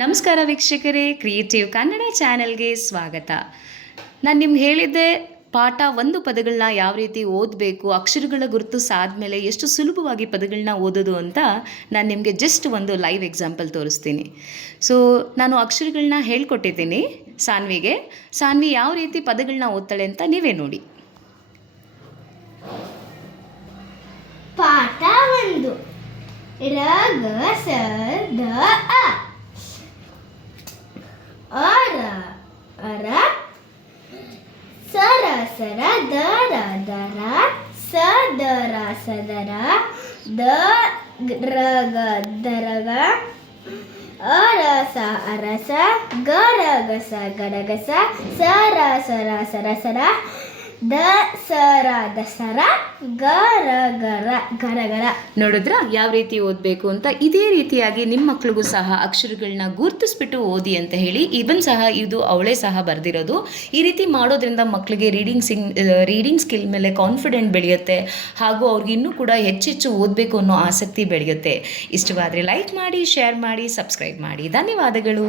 ನಮಸ್ಕಾರ ವೀಕ್ಷಕರೇ, ಕ್ರಿಯೇಟಿವ್ ಕನ್ನಡ ಚಾನೆಲ್ಗೆ ಸ್ವಾಗತ. ನಾನು ನಿಮ್ಗೆ ಹೇಳಿದ್ದೆ ಪಾಠ 1 ಪದಗಳನ್ನ ಯಾವ ರೀತಿ ಓದಬೇಕು, ಅಕ್ಷರಗಳ ಗುರುತು ಸಾದ್ಮೇಲೆ ಎಷ್ಟು ಸುಲಭವಾಗಿ ಪದಗಳನ್ನ ಓದೋದು ಅಂತ ನಾನು ನಿಮಗೆ ಜಸ್ಟ್ ಒಂದು ಲೈವ್ ಎಕ್ಸಾಂಪಲ್ ತೋರಿಸ್ತೀನಿ. ಸೊ ನಾನು ಅಕ್ಷರಗಳನ್ನ ಹೇಳ್ಕೊಟ್ಟಿದ್ದೀನಿ ಸಾನ್ವಿಗೆ. ಸಾನ್ವಿ ಯಾವ ರೀತಿ ಪದಗಳನ್ನ ಓದ್ತಾಳೆ ಅಂತ ನೀವೇ ನೋಡಿ. ಪಾಠ 1 ರ ಗ ಸ ದ ಅ ಅರ ಅರ ಸರ ಸರ ದರ ದರ ಸದರ ಸದರ ದರಗ ದರಗ ಅರಸ ಅರಸ ಗರಗಸ ಗರಗಸ ಸರ ಸರ ಸರ ಸರ ದಸರ ದಸರ ಗರ ಗರ ಗರ ಗರ. ನೋಡಿದ್ರಾ ಯಾವ ರೀತಿ ಓದಬೇಕು ಅಂತ? ಇದೇ ರೀತಿಯಾಗಿ ನಿಮ್ಮ ಮಕ್ಳಿಗೂ ಸಹ ಅಕ್ಷರಗಳನ್ನ ಗುರುತಿಸ್ಬಿಟ್ಟು ಓದಿ ಅಂತ ಹೇಳಿ ಇವನ್ ಸಹ ಇದು ಅವಳೇ ಸಹ ಬರೆದಿರೋದು. ಈ ರೀತಿ ಮಾಡೋದ್ರಿಂದ ಮಕ್ಕಳಿಗೆ ರೀಡಿಂಗ್ ಸ್ಕಿಲ್ ಮೇಲೆ ಕಾನ್ಫಿಡೆಂಟ್ ಬೆಳೆಯುತ್ತೆ, ಹಾಗೂ ಅವ್ರಿಗೆ ಇನ್ನೂ ಕೂಡ ಹೆಚ್ಚೆಚ್ಚು ಓದಬೇಕು ಅನ್ನೋ ಆಸಕ್ತಿ ಬೆಳೆಯುತ್ತೆ. ಇಷ್ಟವಾದರೆ ಲೈಕ್ ಮಾಡಿ, ಶೇರ್ ಮಾಡಿ, ಸಬ್ಸ್ಕ್ರೈಬ್ ಮಾಡಿ. ಧನ್ಯವಾದಗಳು.